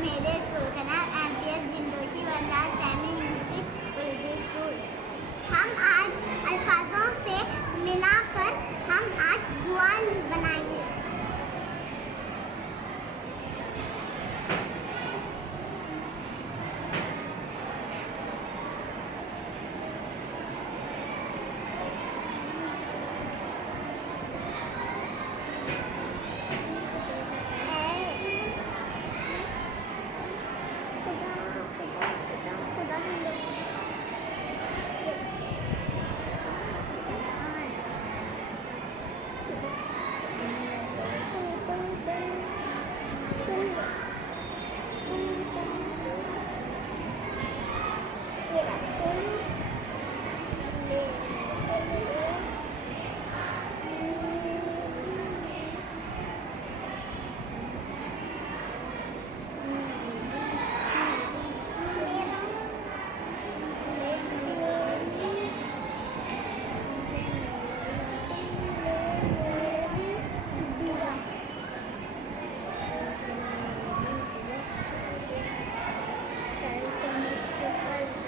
मेरे स्कूल का नाम एमपीएस जिंदोशी वजाद सेमी इंग्लिश उर्दू स्कूल। हम आज अल्फाजों से मिलाकर हम आज दुआ बनाएंगे।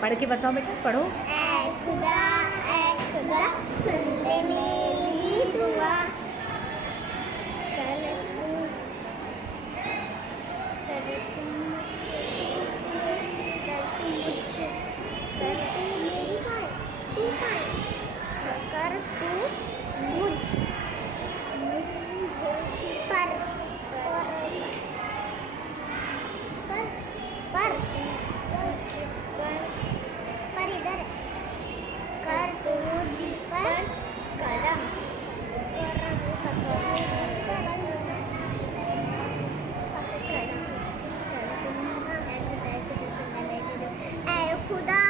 पढ़ के बताओ बेटा, पढ़ो। ऐ खुदा सुन ले मेरी दुआ, कर तू मेरी बात तू कर तू मुझ पर इधर कर तू मुझ पर कलम ऐ खुदा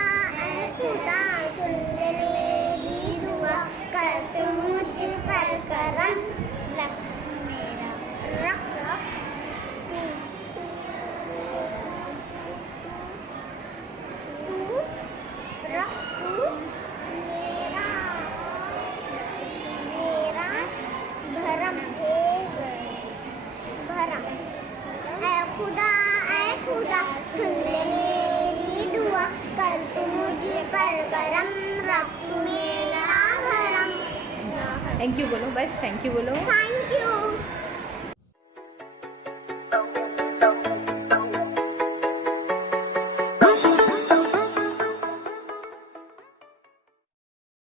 सुन ले मेरी दुआ, कर तू मुझ पर करम, रख तू मेरा भरम ऐ खुदा सुन ले मेरी दुआ, कर तू मुझ पर करम, रख तू मेरा भरम। थैंक यू बोलो, बस थैंक यू बोलो। Thank you.